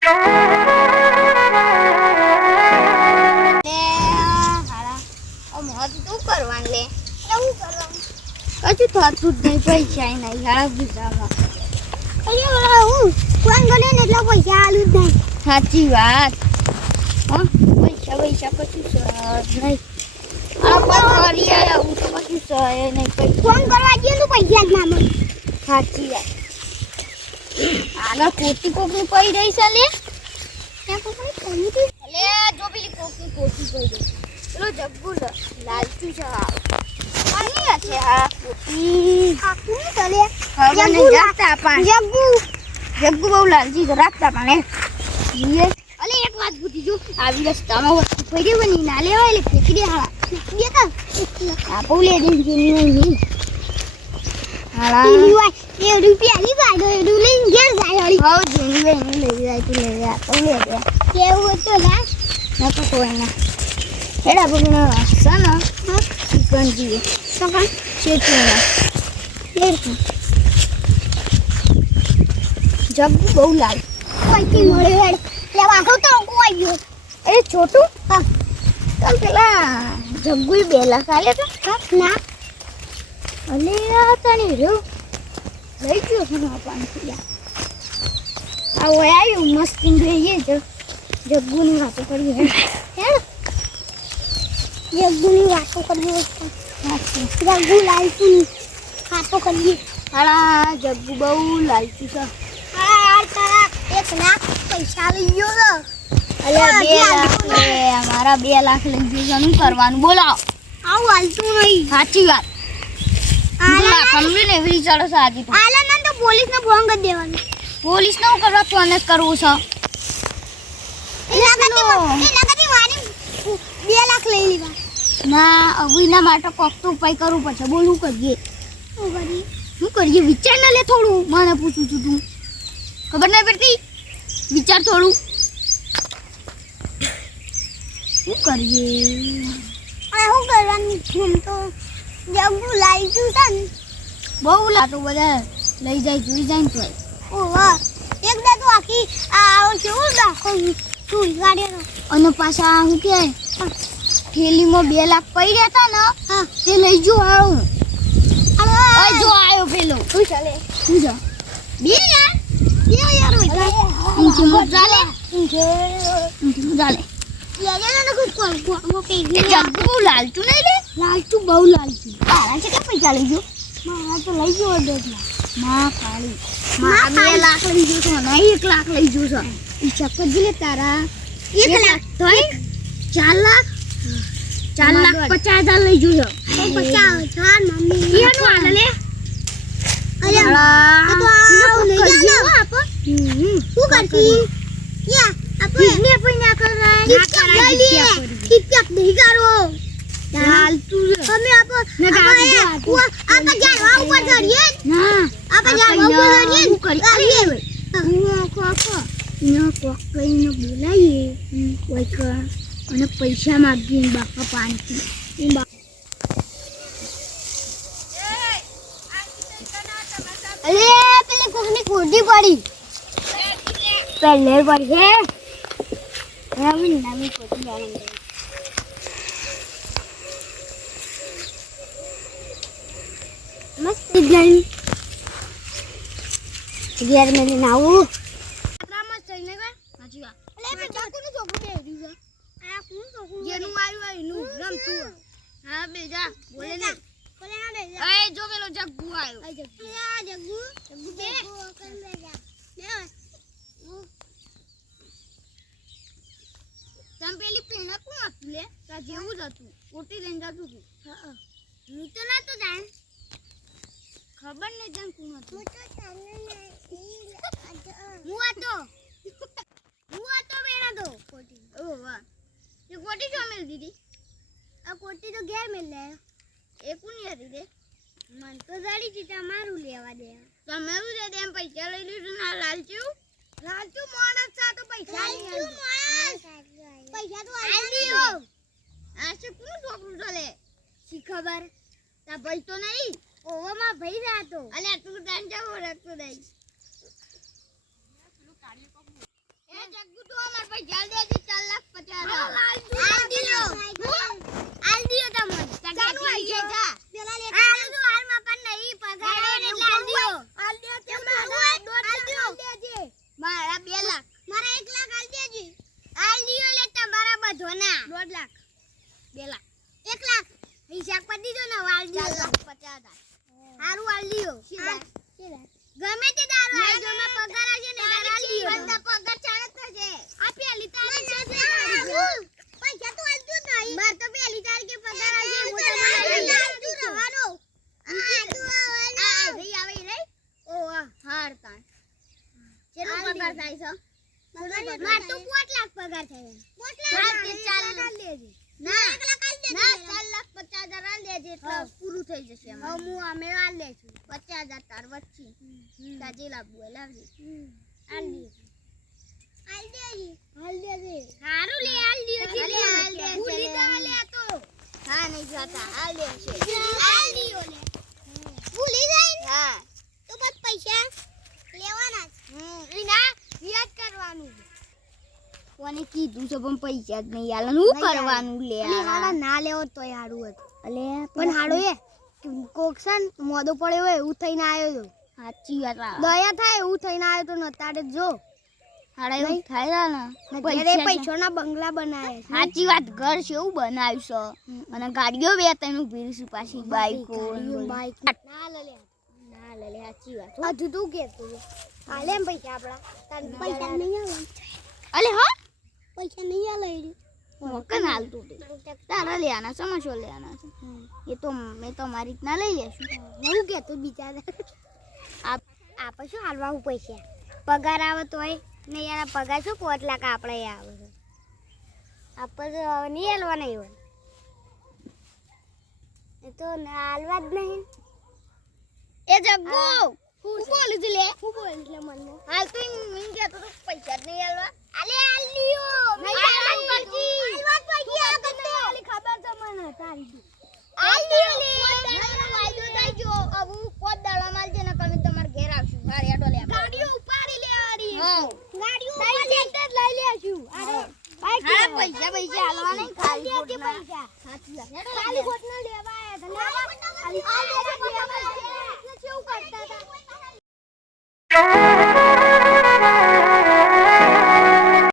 કશું થતું જ નહીં, પૈસા નહીં હારા બીજામાં. કોણ ગણે ને એટલે પૈસા આલું જ નહીં. સાચી વાત. હા, પૈસા પૈસા કશું સહ નહીં. ફરી આવું તો કશું સહ નહીં. ફોન કરવા જઈએ તો પૈસા જ ના મળે. સાચી વાત. આગળ કોટી કોકની પડી રહી છે લે. ત્યાં કોઈ કહ્યું તું અલે જો પેલી કોકની કોટી પડી રહી. પેલો જગ્ગુ લાલચું છે. કોની હશે આ કોટી? આ કોણ ચાલે? ખબર નહીં, રાખતા પણ જગ્ગુ જગ્ગુ બહુ લાલચી તો રાખતા પણ અલે એક વાત પૂછી જો, આવી રસ્તામાં વસ્તુ પડી હોય ને ના લેવાય એટલે ફેંકી દે હાળા. આ બોલે દે નહીં હાળા. એ રૂપિયા ની ગાડો એડું લઈને ઘેર જાય હળી. હાઉ જેની લઈને લઈ જાય તું લઈ જા તો લે દે. કેવું તો ના નકો કોઈ ના એડા બગનો સના ચિકન જીએ સકા ચેચીના લેર જગ્ગુ બહુ લાલ. કોઈ કી મળે હેડ લેવા તો તો કોઈ ગયો. અરે છોટું હા તમ પેલા જગ્ગુ 2 લાખ આલે તો ના અલે આ તને રહ્યો લઈ ગયો છે આ પાણી આ ઓય આવ્યું મસ્તી જોઈએ જગ્ગુની વાતો કરી હેડ જગ્ગુની વાતો કરીએ. જગ્ગુ લાલચું વાતો કરીએ. હાળા જગ્ગુ બહુ લાલચી છે. હા યાર તારા 1 લાખ પૈસા લઈ ગયો તો. અલે 2 લાખ લે અમારા 2 લાખ લઈ ગયો છે. શું કરવાનું બોલો? આવું હાલતું નહીં. સાચી વાત. કમ્પ્લેન એવી ચાલો સાજી તો આલા તો પોલીસને ફોન કરી દેવાનો. પોલીસ નો કરવા ફોન જ કરવું છે. એના કરતી મારી 2 લાખ લઈ લેવા. ના અવિના માટે કોક તો ઉપાય કરવું પડશે. બોલ હું કરીએ? શું કરીએ? વિચાર ના લે થોડું. મને પૂછું છું તું ખબર નહીં પડતી? વિચાર થોડું. શું કરીએ? અરે શું કરવાનું? હું તો જગ્ગુ લાલચું છે ને બહુ લાટો બધા લઈ જાય જોઈ જાય ને તો ઓવા એકદા તો આખી આ કેવું રાખો તું ગાડીનો. અને પાછા શું કે થેલીમાં 2 લાખ પડી રહેતા ને હા તે લઈ જો આવું. અરે જો આવ્યો પેલો શું ચાલે? શું છે? 2 યાર 2 યાર હોય ઊંચી મજા લે ઊંચે ઊંચી મજા લે. યાર એને કોઈ કોણ કે જગ્ગુ બહુ લાલચું નહીં લે. લાલચું બહુ લાલચું. તારા છે કે પૈસા લઈ ગયો? મારા તો લઈ ગયો 2 લાખ. માં કાળી માં 2 લાખ લઈ ગયો તો ના 1 લાખ લઈ ગયો છે. ઈ ચક્કર લે તારા 1 લાખ થઈ 4 લાખ 4,50,000 લઈ ગયો છે. તો 50,000 મમ્મી એનું હાલ લે. અરે હાળા. તો આ લઈ જા ને આપ શું કરતી યા આપણે કિડને પણ ના કરાય. કિડનેપ લઈ લે. કિડનેપ નહીં કરો. લાલચું છે. અમે આપણે જાવા ઉપર ચડીએ. ના આપણે જાવા ઉપર ચડીએ. શું કરીએ? હું કોકો નો કોક કઈને બોલાઈએ કોઈક અને પૈસા માંગીને બાપા પાણી અરે પેલી કોકની કોડી પડી. પહેલે પડી હે નવી નવી કોડી આવી. મસ્ત ગઈ. ઘેર મેને નાવું. રામા ચઈને ગા સાચી વાત. અલે બે ચાકુનું છોકરું બેહી છે. આ કોણ છોકરું? જેનું આવ્યું એનું રમતું. હા બેજા બોલે ને. કોલે ના બે. એ જો પેલો જગ્ગુ આવ્યો. આ જગ્ગુ. આ જગ્ગુ. જગ્ગુ બે. કર લે જા. લે. તમ પેલી પેણા કોણ હતું લે? તા જેવું જ હતું. ઓટી લઈને જતું હતું. હા. હું તો ના તો જાણ. ખબર નહીં તને કોણ હતું. હું તો ચાલે નહીં. હું હતો. હું તો બેના તો કોટી. ઓ વાહ. એ કોટી જો મેલ દીધી. આ કોટી તો ઘેર મેલ લે. એ કોની હતી તે? મન તો જાડી છે તમારું લેવા દે. તમારું દે એમ પૈસા લઈ લીધું ના લાલચું. લાલચુ માણસ છે તો પૈસા લાલચુ માણસ. પૈસા તો આલી હો. આ છે કોનું છોકરું ચાલે? શી ખબર. તા ભાઈ તો નહીં. ઓવામાં ભાઈ રાતો. અલ્યા તું દાન જાવો રાખતો દઈ. એ પૈસા દેજે 4,50,000 આલ દિયો તમને ચાલુ આવી જા પેલા લે આલ તો હાલમાં પણ નહીં પગાર એટલે આલ દિયો દેજે મારા 2 લાખ મારા 1 લાખ આલ દેજે આલ દિયો લે તમારા બધોના 1.5 લાખ 2 લાખ 1 લાખ હિસાબ કરી દીધો ને આલ દિયો 4,50,000 હારું આલ દિયો સીધા ગમે તે દારૂ આલ જો માં પગાર આવશે ને તારા આલ દિયો બધા પગાર ચાલે થશે આ પેલી તારીખ છે પૈસા તો આલ દો નહીં માર તો પેલી તારીખે પગાર આવશે હું તો આલ દો રહેવાનો આ તું આવવાનો રહી આવે રે ઓ હાર તાણ કેટલો પગાર થાય છે માર તો 5 લાખ પગાર થાય 5 હા, લાખ તે 4 લાખ લેજે ના 1 લાખ આલ દેજે ના 4,50,000 આલ દેજે એટલે હા. પૂરું થઈ જશે હવે હું અમે આલ લેશું 50,000 તાર વચ્ચે તાજે લાવવું હોય લાવજે આલ દેજે આલ દેજે હારું લે આલ દેજે અરે, આલ દેજે. ભૂલી જા લે તો હા નહીં જાતા હાલ દેશે આલ દિયો લે ભૂલી જાય ને હા તો બસ પૈસા લેવાના ના વ્યાજ કરવાનું કોને કીધું છે પણ પૈસા જ નહીં આલે શું કરવાનું લે હાડા ના લેવો તોય હારું હતું અલે પણ હાડો એ કોકસન મોદો પડ્યો હોય એવું થઈને આવ્યો તો સાચી વાત દયા થાય એવું થઈને આવ્યો તો નતાડે જો હાડા એવું થાય ને ઘરે પૈસાના બંગલા બનાવ્યા છે સાચી વાત ઘર છે એવું બનાવ્યું છે અને ગાડીઓ 2-3 ઉભી છે પાછી બાઈકો બાઈક ના લે ના લે સાચી વાત હજુ તું કેતો હાલે એમ પૈસા આપડા તાર પૈસા નહીં આવે અલે હા પૈસા નહીં આવે મોકન હાલતું તે તારા લેવાના સમજો લેવાના છે એ તો મેં તો મારી રીતના લઈ લેશું હું કેતો બિચારા આપ આપણે શું હાલવા હું પૈસા પગાર આવે તોય નહીં યાર આ પગાર શું 5 લાખ આપણે આવે છે આપણે તો હવે નહીં હાલવા નહીં હોય એ તો હાલવા જ નહીં એ જગ્ગુ હું બોલું છું લે હું બોલ એટલે મને હાલ તો મેં કહેતો તો પૈસા જ નહીં આલવા અલે હાલ લ્યો હાલવા પડજી. હાલવા પડજી આ ગતો ખાલી ખબર તો મને તારી હાલ લ્યો લે વાયદો થઈ ગયો હવે હું કોદ દાડા માલ છે ને કમે તમાર ઘેર આવશું મારે આટો લે ગાડીઓ ઉપાડી લેવાની હા ગાડીઓ ઉપાડી લઈ લેશું અરે હા પૈસા હાલવા નહીં ખાલી ખાલી ખોટના. પૈસા સાચી વાત ખાલી ખોટના લેવા આયા હતા લેવા કેવું કરતા હતા